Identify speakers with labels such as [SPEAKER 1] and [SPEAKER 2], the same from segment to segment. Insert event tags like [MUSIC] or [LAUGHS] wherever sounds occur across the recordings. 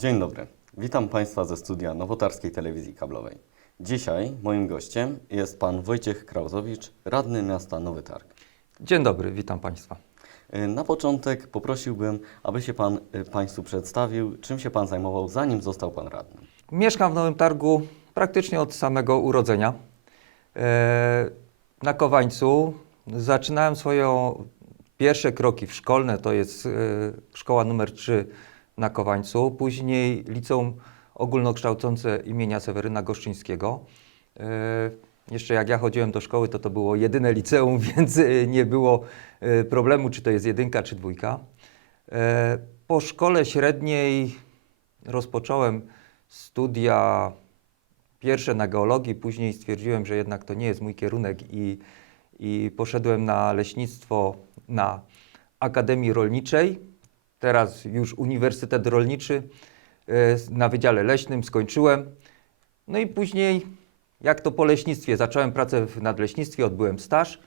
[SPEAKER 1] Dzień dobry. Witam Państwa ze studia Nowotarskiej Telewizji Kablowej. Dzisiaj moim gościem jest Pan Wojciech Krauzowicz, radny miasta Nowy Targ.
[SPEAKER 2] Dzień dobry, witam Państwa.
[SPEAKER 1] Y, Na początek poprosiłbym, aby się Pan y, Państwu przedstawił, czym się Pan zajmował, zanim został Pan radnym.
[SPEAKER 2] Mieszkam w Nowym Targu praktycznie od samego urodzenia. E, Na Kowańcu zaczynałem swoje pierwsze kroki w szkolne, to jest szkoła numer 3 na Kowańcu, później liceum ogólnokształcące imienia Seweryna Goszczyńskiego. E, Jeszcze jak ja chodziłem do szkoły, to to było jedyne liceum, [LAUGHS] więc e, nie było e, problemu, czy to jest jedynka, czy dwójka. Po szkole średniej rozpocząłem studia pierwsze na geologii, później stwierdziłem, że jednak to nie jest mój kierunek i, i poszedłem na leśnictwo na Akademii Rolniczej, teraz już Uniwersytet Rolniczy e, na Wydziale Leśnym skończyłem. No i później, jak to po leśnictwie, zacząłem pracę w nadleśnictwie, odbyłem staż,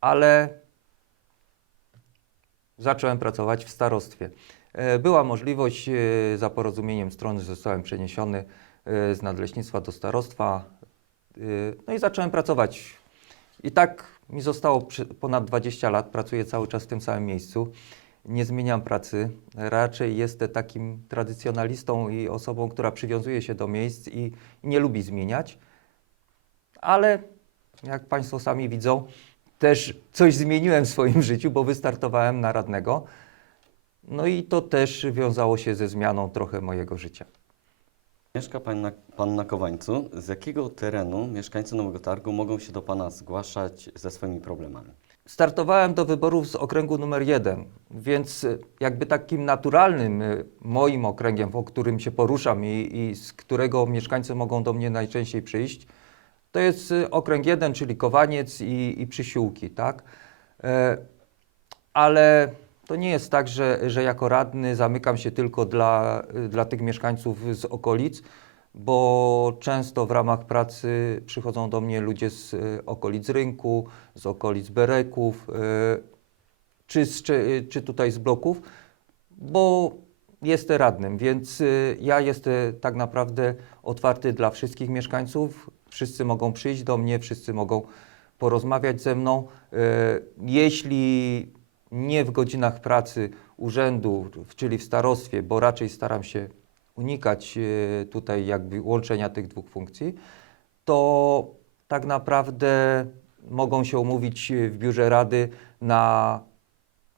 [SPEAKER 2] ale zacząłem pracować w starostwie. E, Była możliwość, e, za porozumieniem stron, zostałem przeniesiony z nadleśnictwa do starostwa. No i zacząłem pracować. I tak mi zostało ponad 20 lat, pracuję cały czas w tym samym miejscu. Nie zmieniam pracy. Raczej jestem takim tradycjonalistą i osobą, która przywiązuje się do miejsc i, nie lubi zmieniać. Ale jak Państwo sami widzą, też coś zmieniłem w swoim [LAUGHS] życiu, bo wystartowałem na radnego. No i to też wiązało się ze zmianą trochę mojego życia.
[SPEAKER 1] Mieszka Pan na, pan na Kowańcu. Z jakiego terenu mieszkańcy Nowego Targu mogą się do Pana zgłaszać ze swoimi problemami?
[SPEAKER 2] Startowałem do wyborów z okręgu numer jeden, więc y, jakby takim naturalnym y, moim okręgiem, po którym się poruszam i, i z którego mieszkańcy mogą do mnie najczęściej przyjść, to jest y, okręg jeden, czyli Kowaniec i, i Przysiłki, tak? E, ale to nie jest tak, że, że jako radny zamykam się tylko dla, dla tych mieszkańców z okolic, bo często w ramach pracy przychodzą do mnie ludzie z y, okolic rynku, z okolic Bereków, y, czy, z, czy, czy tutaj z bloków, bo jestem radnym, więc ja jestem tak naprawdę otwarty dla wszystkich mieszkańców. Wszyscy mogą przyjść do mnie, wszyscy mogą porozmawiać ze mną. Jeśli nie w godzinach pracy urzędu, czyli w starostwie, bo raczej staram się unikać y, tutaj jakby łączenia tych dwóch funkcji, to tak naprawdę mogą się umówić w biurze rady na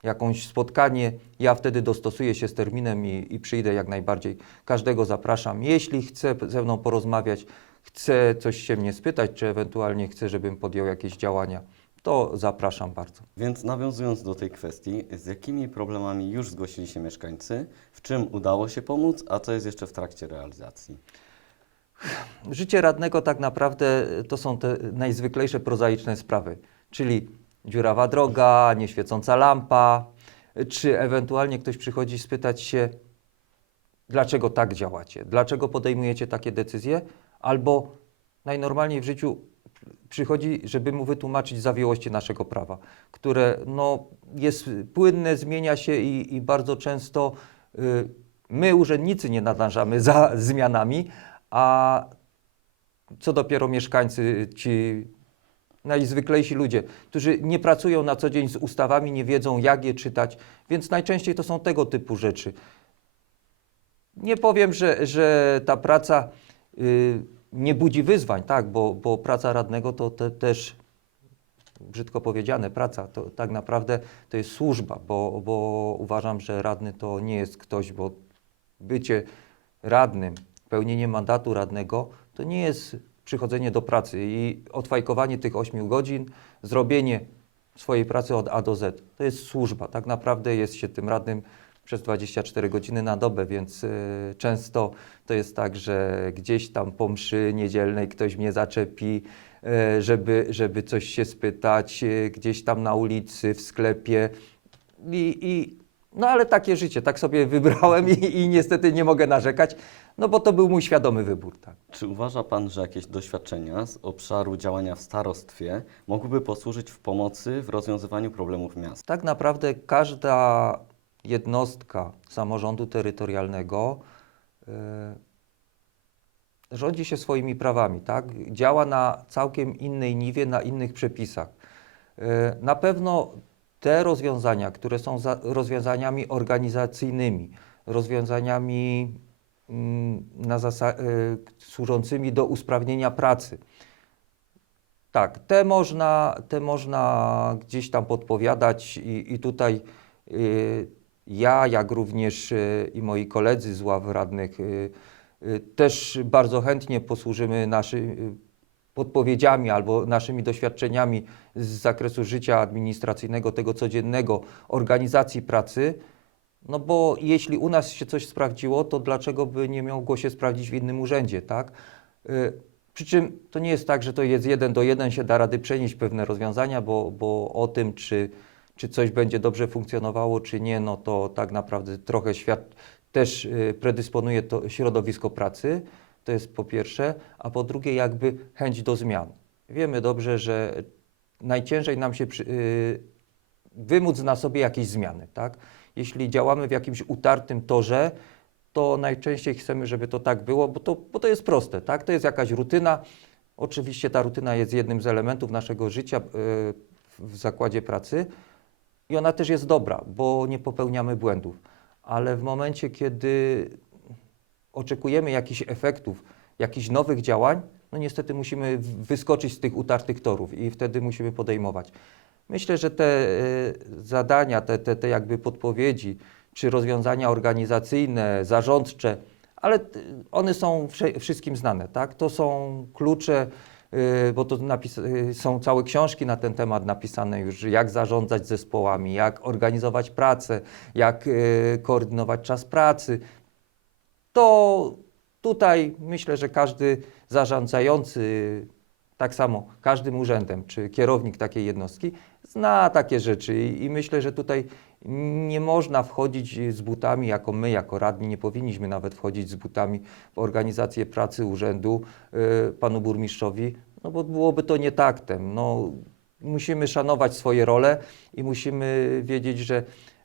[SPEAKER 2] jakąś spotkanie. Ja wtedy dostosuję się z terminem i, i przyjdę jak najbardziej. Każdego zapraszam. Jeśli chce ze mną porozmawiać, chce coś się mnie spytać, czy ewentualnie chce, żebym podjął jakieś działania, to zapraszam bardzo.
[SPEAKER 1] Więc nawiązując do tej kwestii, z jakimi problemami już zgłosili się mieszkańcy, w czym udało się pomóc, a co jest jeszcze w trakcie realizacji?
[SPEAKER 2] Życie radnego tak naprawdę to są te najzwyklejsze prozaiczne sprawy, czyli dziurawa droga, nieświecąca lampa, czy ewentualnie ktoś przychodzi spytać się, dlaczego tak działacie, dlaczego podejmujecie takie decyzje, albo najnormalniej w życiu przychodzi, żeby mu wytłumaczyć zawiłości naszego prawa, które no, jest płynne, zmienia się i, i bardzo często y, my, urzędnicy, nie nadążamy za [LAUGHS] zmianami, a co dopiero mieszkańcy, ci najzwyklejsi ludzie, którzy nie pracują na co dzień z ustawami, nie wiedzą jak je czytać, więc najczęściej to są tego typu rzeczy. Nie powiem, że, że ta praca y, nie budzi wyzwań, tak, bo, bo praca radnego to te, też, brzydko powiedziane, praca, to tak naprawdę to jest służba, bo, bo uważam, że radny to nie jest ktoś, bo bycie radnym, pełnienie mandatu radnego to nie jest przychodzenie do pracy i odfajkowanie tych 8 godzin, zrobienie swojej pracy od A do Z. To jest służba. Tak naprawdę jest się tym radnym przez 24 godziny na dobę, więc y, często to jest tak, że gdzieś tam po mszy niedzielnej ktoś mnie zaczepi, y, żeby, żeby coś się spytać, y, gdzieś tam na ulicy, w sklepie. I, i, no ale takie życie, tak sobie [LAUGHS] wybrałem i, i niestety nie mogę narzekać, no bo to był mój świadomy wybór. Tak.
[SPEAKER 1] Czy uważa Pan, że jakieś doświadczenia z obszaru działania w starostwie mogłyby posłużyć w pomocy w rozwiązywaniu problemów miasta?
[SPEAKER 2] Tak naprawdę każda jednostka samorządu terytorialnego e, rządzi się swoimi prawami, tak? Działa na całkiem innej niwie, na innych przepisach. E, Na pewno te rozwiązania, które są za, rozwiązaniami organizacyjnymi, rozwiązaniami mm, na zasa- e, służącymi do usprawnienia pracy, tak, te można, te można gdzieś tam podpowiadać i, i tutaj y, ja, jak również y, i moi koledzy z ław radnych y, y, też bardzo chętnie posłużymy naszymi podpowiedziami albo naszymi doświadczeniami z zakresu życia administracyjnego, tego codziennego, organizacji pracy. No bo jeśli u nas się coś sprawdziło, to dlaczego by nie mogło się sprawdzić w innym urzędzie, tak? Przy czym to nie jest tak, że to jest jeden do jeden, się da rady przenieść pewne rozwiązania, bo, bo o tym, czy, czy coś będzie dobrze funkcjonowało, czy nie, no to tak naprawdę trochę świat też y, predysponuje to środowisko pracy, to jest po pierwsze, a po drugie jakby chęć do zmian. Wiemy dobrze, że najciężej nam się przy, y, wymóc na sobie jakieś zmiany, tak? Jeśli działamy w jakimś utartym torze, to najczęściej chcemy, żeby to tak było, bo to, bo to jest proste, tak? To jest jakaś rutyna. Oczywiście ta rutyna jest jednym z elementów naszego życia y, w zakładzie pracy i ona też jest dobra, bo nie popełniamy błędów. Ale w momencie, kiedy oczekujemy jakichś efektów, jakichś nowych działań, no niestety musimy wyskoczyć z tych utartych torów i wtedy musimy podejmować. Myślę, że te e, zadania, te, te, te jakby podpowiedzi, czy rozwiązania organizacyjne, zarządcze, ale one są wszystkim znane, tak? To są klucze, bo to y, są całe książki na ten temat napisane już, jak zarządzać zespołami, jak organizować pracę, jak y, koordynować czas pracy. To tutaj myślę, że każdy zarządzający, tak samo każdym urzędem, czy kierownik takiej jednostki, zna takie rzeczy i myślę, że tutaj nie można wchodzić z butami, jako my, jako radni, nie powinniśmy nawet wchodzić z butami w organizację pracy urzędu y, panu burmistrzowi, no bo byłoby to nietaktem. No, musimy szanować swoje role i musimy wiedzieć, że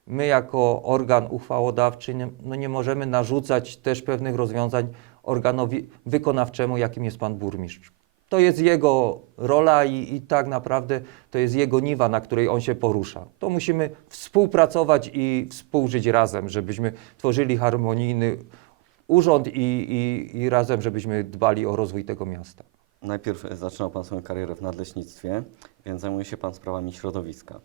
[SPEAKER 2] my jako organ uchwałodawczy nie, no nie możemy narzucać też pewnych rozwiązań organowi wykonawczemu, jakim jest pan burmistrz. To jest jego rola i, i tak naprawdę to jest jego niwa, na której on się porusza. To musimy współpracować i współżyć razem, żebyśmy tworzyli harmonijny urząd i, i, i razem, żebyśmy dbali o rozwój tego miasta.
[SPEAKER 1] Najpierw zaczynał Pan swoją karierę w nadleśnictwie, więc zajmuje się Pan sprawami środowiska.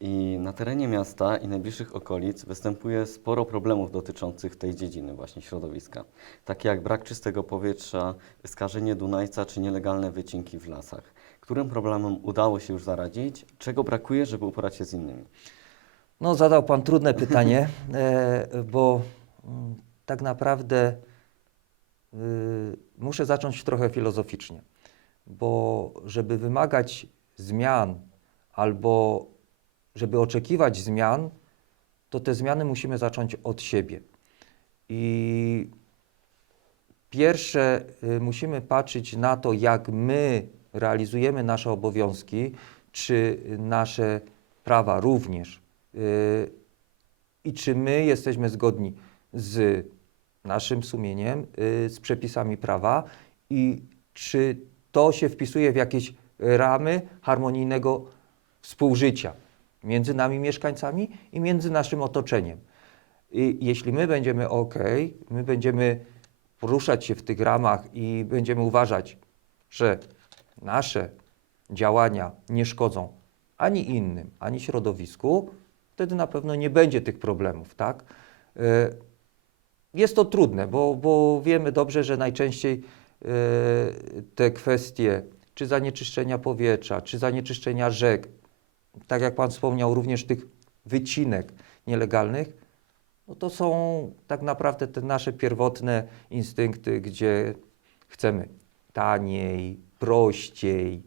[SPEAKER 1] I na terenie miasta i najbliższych okolic występuje sporo problemów dotyczących tej dziedziny właśnie środowiska, takie jak brak czystego powietrza, skażenie Dunajca czy nielegalne wycinki w lasach. Którym problemom udało się już zaradzić? Czego brakuje, żeby uporać się z innymi?
[SPEAKER 2] No, zadał Pan trudne pytanie, [LAUGHS] e, bo mm, tak naprawdę y, muszę zacząć trochę filozoficznie, bo żeby wymagać zmian albo żeby oczekiwać zmian, to te zmiany musimy zacząć od siebie. I pierwsze y, musimy patrzeć na to, jak my realizujemy nasze obowiązki, czy nasze prawa również. Y, I czy my jesteśmy zgodni z naszym sumieniem, y, z przepisami prawa i czy to się wpisuje w jakieś ramy harmonijnego współżycia między nami mieszkańcami i między naszym otoczeniem. I jeśli my będziemy ok, my będziemy poruszać się w tych ramach i będziemy uważać, że nasze działania nie szkodzą ani innym, ani środowisku, wtedy na pewno nie będzie tych problemów, tak? Y, Jest to trudne, bo, bo wiemy dobrze, że najczęściej y, te kwestie czy zanieczyszczenia powietrza, czy zanieczyszczenia rzek, tak jak Pan wspomniał, również tych wycinek nielegalnych, no to są tak naprawdę te nasze pierwotne instynkty, gdzie chcemy taniej, prościej.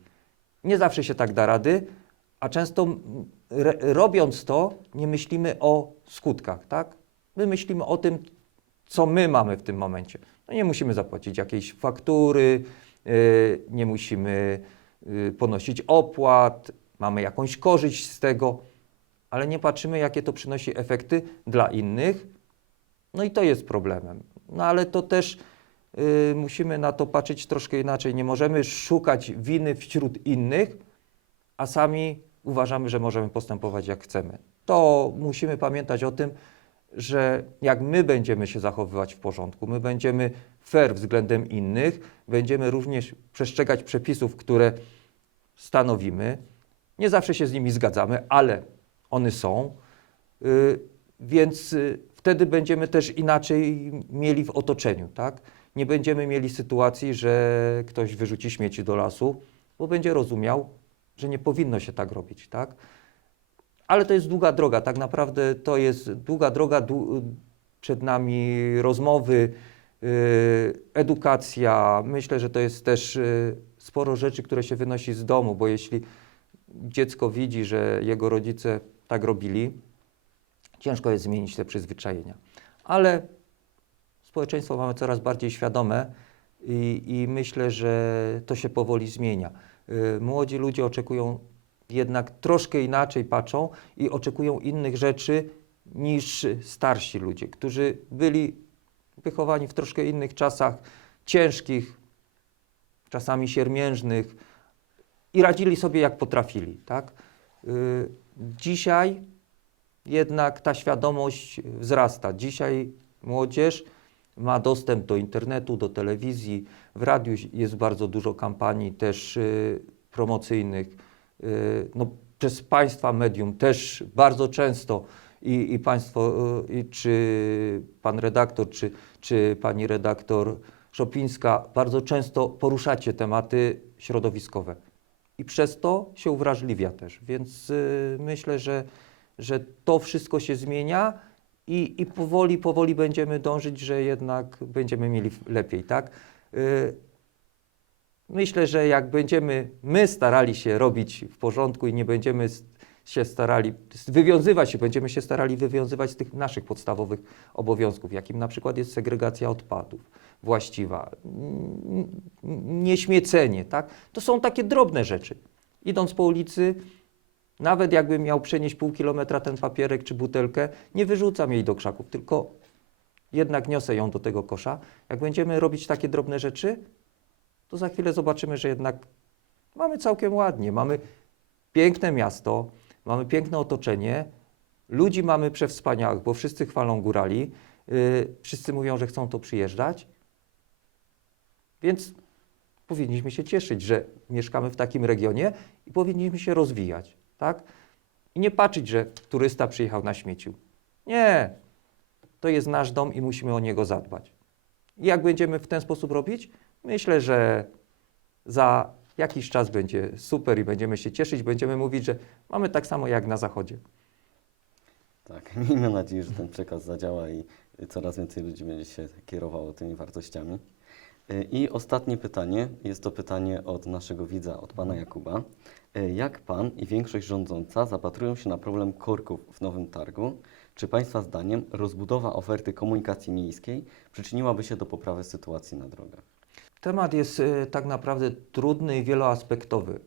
[SPEAKER 2] Nie zawsze się tak da rady, a często robiąc to, nie myślimy o skutkach, tak? My myślimy o tym, co my mamy w tym momencie. No nie musimy zapłacić jakiejś faktury, yy, nie musimy yy, ponosić opłat, mamy jakąś korzyść z tego, ale nie patrzymy, jakie to przynosi efekty dla innych. No i to jest problemem. No ale to też y, musimy na to patrzeć troszkę inaczej. Nie możemy szukać winy wśród innych, a sami uważamy, że możemy postępować jak chcemy. To musimy pamiętać o tym, że jak my będziemy się zachowywać w porządku, my będziemy fair względem innych, będziemy również przestrzegać przepisów, które stanowimy. Nie zawsze się z nimi zgadzamy, ale one są. Y, Więc y, wtedy będziemy też inaczej mieli w otoczeniu, tak? Nie będziemy mieli sytuacji, że ktoś wyrzuci śmieci do lasu, bo będzie rozumiał, że nie powinno się tak robić, tak? Ale to jest długa droga, tak naprawdę to jest długa droga, przed nami rozmowy, y, edukacja. Myślę, że to jest też sporo rzeczy, które się wynosi z domu, bo jeśli dziecko widzi, że jego rodzice tak robili, ciężko jest zmienić te przyzwyczajenia. Ale społeczeństwo mamy coraz bardziej świadome i, i myślę, że to się powoli zmienia. Y, Młodzi ludzie oczekują jednak troszkę inaczej patrzą i oczekują innych rzeczy niż starsi ludzie, którzy byli wychowani w troszkę innych czasach, ciężkich, czasami siermiężnych i radzili sobie jak potrafili. Tak? Y, Dzisiaj jednak ta świadomość wzrasta. Dzisiaj młodzież ma dostęp do internetu, do telewizji, w radiu jest bardzo dużo kampanii też y, promocyjnych. Y, no, przez państwa medium też bardzo często i, i państwo, czy pan redaktor, czy, czy pani redaktor Szopińska bardzo często poruszacie tematy środowiskowe. I przez to się uwrażliwia też. Więc y, myślę, że, że to wszystko się zmienia i, i powoli, powoli będziemy dążyć, że jednak będziemy mieli lepiej, tak? Y, Myślę, że jak będziemy my starali się robić w porządku i nie będziemy się starali wywiązywać się, będziemy się starali wywiązywać z tych naszych podstawowych obowiązków, jakim na przykład jest segregacja odpadów właściwa, nieśmiecenie, tak? To są takie drobne rzeczy. Idąc po ulicy, nawet jakbym miał przenieść pół kilometra ten papierek czy butelkę, nie wyrzucam jej do krzaków, tylko jednak niosę ją do tego kosza. Jak będziemy robić takie drobne rzeczy, to za chwilę zobaczymy, że jednak mamy całkiem ładnie. Mamy piękne miasto, mamy piękne otoczenie, ludzi mamy przewspaniałych, bo wszyscy chwalą górali, yy, wszyscy mówią, że chcą tu przyjeżdżać. Więc powinniśmy się cieszyć, że mieszkamy w takim regionie i powinniśmy się rozwijać, tak? I nie patrzeć, że turysta przyjechał na śmieciu. Nie, to jest nasz dom i musimy o niego zadbać. I jak będziemy w ten sposób robić, myślę, że za jakiś czas będzie super i będziemy się cieszyć, będziemy mówić, że mamy tak samo jak na zachodzie.
[SPEAKER 1] Tak, [LAUGHS] miejmy nadzieję, że ten przekaz zadziała i coraz więcej ludzi będzie się kierowało tymi wartościami. Y, I ostatnie pytanie, jest to pytanie od naszego widza, od pana Jakuba. Y, Jak pan i większość rządząca zapatrują się na problem korków w Nowym Targu? Czy państwa zdaniem rozbudowa oferty komunikacji miejskiej przyczyniłaby się do poprawy sytuacji na drogach?
[SPEAKER 2] Temat jest e, tak naprawdę trudny i wieloaspektowy.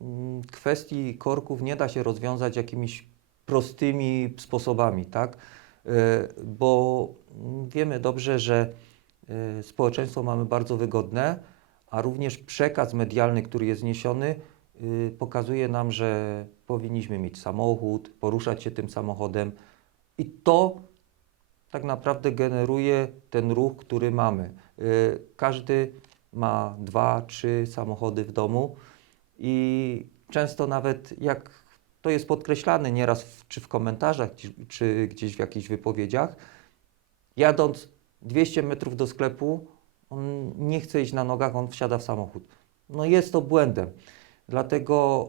[SPEAKER 2] Mm, Kwestii korków nie da się rozwiązać jakimiś prostymi sposobami, tak? E, Bo mm, wiemy dobrze, że e, społeczeństwo mamy bardzo wygodne, a również przekaz medialny, który jest niesiony, y, pokazuje nam, że powinniśmy mieć samochód, poruszać się tym samochodem i to tak naprawdę generuje ten ruch, który mamy. Y, Każdy ma dwa, trzy samochody w domu i często nawet jak to jest podkreślane nieraz czy w komentarzach, czy gdzieś w jakichś wypowiedziach, jadąc 200 metrów do sklepu, on nie chce iść na nogach, on wsiada w samochód. No jest to błędem. Dlatego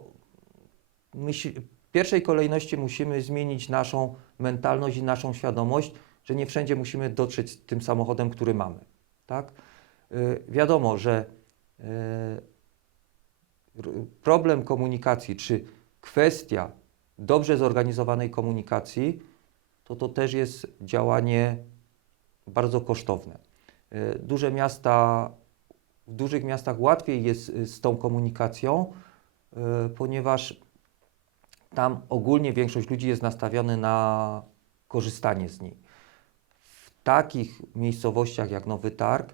[SPEAKER 2] myśl, w pierwszej kolejności musimy zmienić naszą mentalność i naszą świadomość, że nie wszędzie musimy dotrzeć z tym samochodem, który mamy. Tak? Y, wiadomo, że y, r- problem komunikacji, czy kwestia dobrze zorganizowanej komunikacji, to to też jest działanie bardzo kosztowne. Y, Duże miasta, w dużych miastach łatwiej jest y, z tą komunikacją, y, ponieważ tam ogólnie większość ludzi jest nastawiony na korzystanie z niej. W takich miejscowościach jak Nowy Targ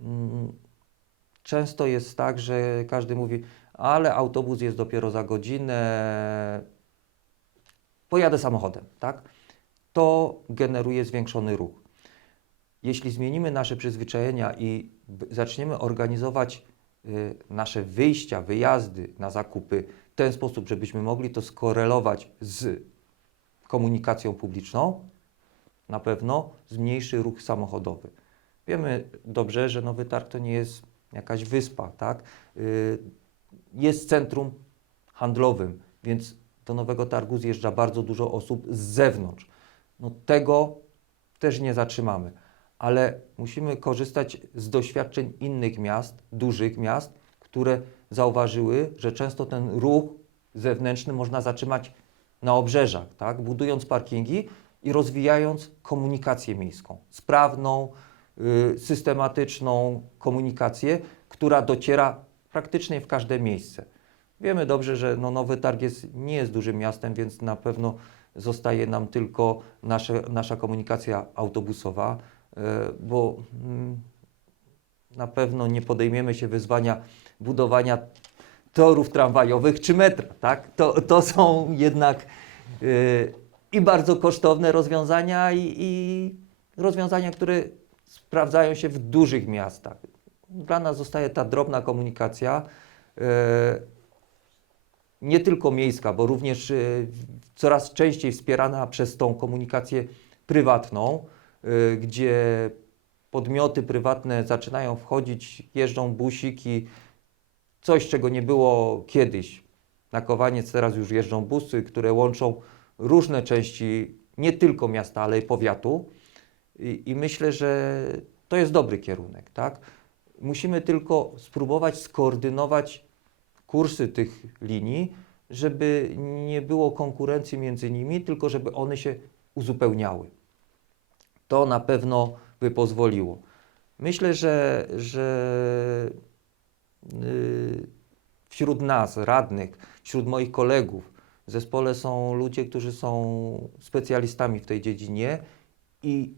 [SPEAKER 2] mm, często jest tak, że każdy mówi, ale autobus jest dopiero za godzinę, pojadę samochodem, tak? To generuje zwiększony ruch. Jeśli zmienimy nasze przyzwyczajenia i zaczniemy organizować y, nasze wyjścia, wyjazdy na zakupy w ten sposób, żebyśmy mogli to skorelować z komunikacją publiczną, na pewno zmniejszy ruch samochodowy. Wiemy dobrze, że Nowy Targ to nie jest jakaś wyspa, tak? Y, Jest centrum handlowym, więc do Nowego Targu zjeżdża bardzo dużo osób z zewnątrz. No tego też nie zatrzymamy, ale musimy korzystać z doświadczeń innych miast, dużych miast, które zauważyły, że często ten ruch zewnętrzny można zatrzymać na obrzeżach, tak? budując parkingi i rozwijając komunikację miejską, sprawną, y, systematyczną komunikację, która dociera praktycznie w każde miejsce. Wiemy dobrze, że no Nowy Targ jest, nie jest dużym miastem, więc na pewno zostaje nam tylko nasze, nasza komunikacja autobusowa, bo mm, na pewno nie podejmiemy się wyzwania budowania torów tramwajowych czy metra. Tak? To, to są jednak y, i bardzo kosztowne rozwiązania, i, i rozwiązania, które sprawdzają się w dużych miastach. Dla nas zostaje ta drobna komunikacja, y, nie tylko miejska, bo również coraz częściej wspierana przez tą komunikację prywatną, gdzie podmioty prywatne zaczynają wchodzić, jeżdżą busiki, coś czego nie było kiedyś. Na Kowaniec teraz już jeżdżą busy, które łączą różne części nie tylko miasta, ale i powiatu. I, i myślę, że to jest dobry kierunek. Tak? Musimy tylko spróbować skoordynować kursy tych linii, żeby nie było konkurencji między nimi, tylko żeby one się uzupełniały. To na pewno by pozwoliło. Myślę, że, że y, wśród nas, radnych, wśród moich kolegów w zespole są ludzie, którzy są specjalistami w tej dziedzinie i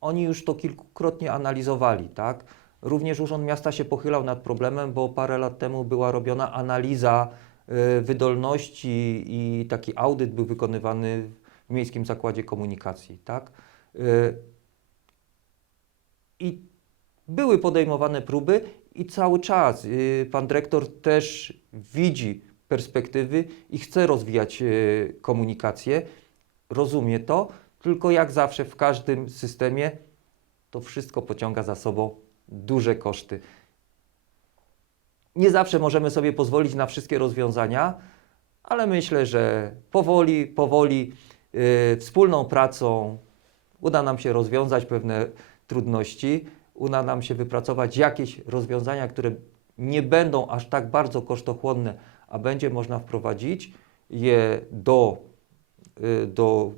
[SPEAKER 2] oni już to kilkukrotnie analizowali, tak? Również Urząd Miasta się pochylał nad problemem, bo parę lat temu była robiona analiza y, wydolności i taki audyt był wykonywany w Miejskim Zakładzie Komunikacji, tak? Y, I były podejmowane próby i cały czas y, pan dyrektor też widzi perspektywy i chce rozwijać y, komunikację, rozumie to, tylko jak zawsze w każdym systemie to wszystko pociąga za sobą duże koszty. Nie zawsze możemy sobie pozwolić na wszystkie rozwiązania, ale myślę, że powoli, powoli, y, wspólną pracą uda nam się rozwiązać pewne trudności, uda nam się wypracować jakieś rozwiązania, które nie będą aż tak bardzo kosztochłonne, a będzie można wprowadzić je do, y, do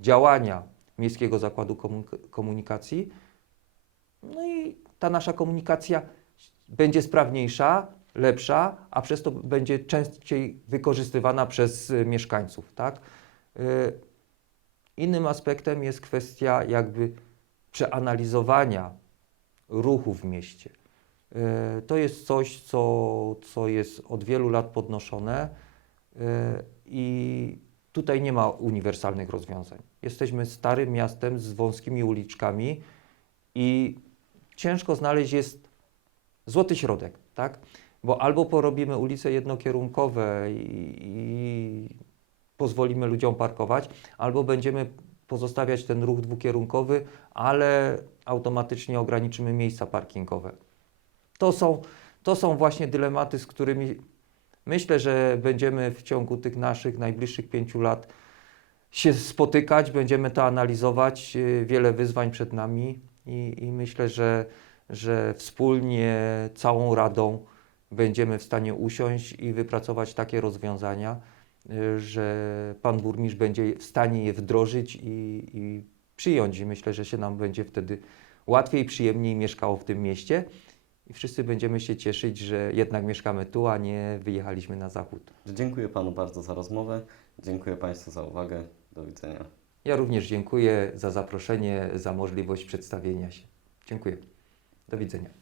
[SPEAKER 2] działania Miejskiego Zakładu Komu- Komunikacji. No i ta nasza komunikacja będzie sprawniejsza, lepsza, a przez to będzie częściej wykorzystywana przez y, mieszkańców. Tak? Innym aspektem jest kwestia jakby przeanalizowania ruchu w mieście. Y, To jest coś, co, co jest od wielu lat podnoszone y, i tutaj nie ma uniwersalnych rozwiązań. Jesteśmy starym miastem z wąskimi uliczkami i ciężko znaleźć jest złoty środek, tak? Bo albo porobimy ulice jednokierunkowe i, i pozwolimy ludziom parkować, albo będziemy pozostawiać ten ruch dwukierunkowy, ale automatycznie ograniczymy miejsca parkingowe. To są, to są właśnie dylematy, z którymi myślę, że będziemy w ciągu tych naszych najbliższych pięciu lat się spotykać, będziemy to analizować. y, Wiele wyzwań przed nami i, i myślę, że, że wspólnie, całą Radą będziemy w stanie usiąść i wypracować takie rozwiązania, że Pan Burmistrz będzie w stanie je wdrożyć i, i przyjąć. I myślę, że się nam będzie wtedy łatwiej, przyjemniej mieszkało w tym mieście. i wszyscy będziemy się cieszyć, że jednak mieszkamy tu, a nie wyjechaliśmy na zachód.
[SPEAKER 1] Dziękuję Panu bardzo za rozmowę. Dziękuję Państwu za uwagę. Do widzenia.
[SPEAKER 2] Ja również dziękuję za zaproszenie, za możliwość przedstawienia się. Dziękuję. Do widzenia.